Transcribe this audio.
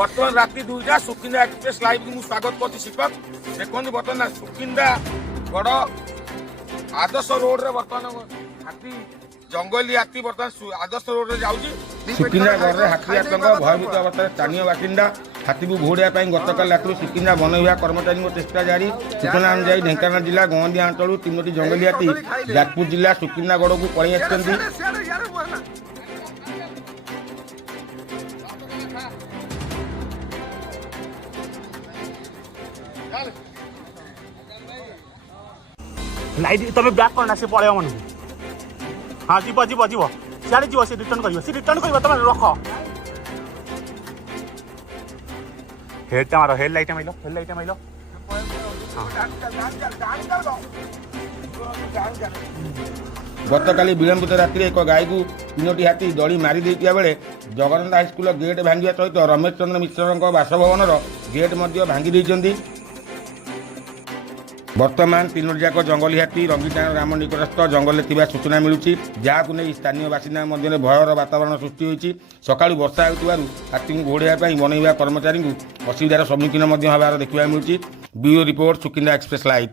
बर्तमान राति 2टा Sukinda express live को स्वागत कर शिक्षक देखते बर्तमान सुकिंदा गड़ आदर्श रोड रे बर्तमान हाथी जंगली हाथी बर्तमान आदर्श रोड रे जाऊँगी सुकिंदा गड़े हाथी आतंक भयभीत अवस्था स्थानीय बासिंदा हाथी को घोड़ा गतकाल रात सुकिंदा वन विभाग कर्मचारी चेष्टा जारी सूचना अनुसार ढेंकानाल जिला गंदिया अंचल 3टी जंगली हाथी जाजपुर जिला सुकिंदा गड़ को पड़े लाइट तुम ब्याक करना से पड़े मन हाँ जीव जीव जीव सियाड़े जीव सी रिटर्न कर तुम रख हेड मार हेड लाइट माइल गतकाली विलंबित राति एक गाई को 3टी हाथी दड़ी मारी बेले जगन्नाथ हाईस्कल गेट भांगा सहित रमेश चंद्र मिश्र बासभवन गेट भांगी वर्तमान 3टी जाक जंगली हाथी रंगीटाण ग्राम निकटस्थ जंगल में सूचना मिलूची जहां नहीं स्थानीय बासिंदा मध्य भयर वातावरण सृष्टि होती सका वर्षा होता हाथी को घोड़ाई वन विभाग कर्मचारी असुविधार सम्मुखीन होगा देखा मिलूँ bureau report Sukinda express live.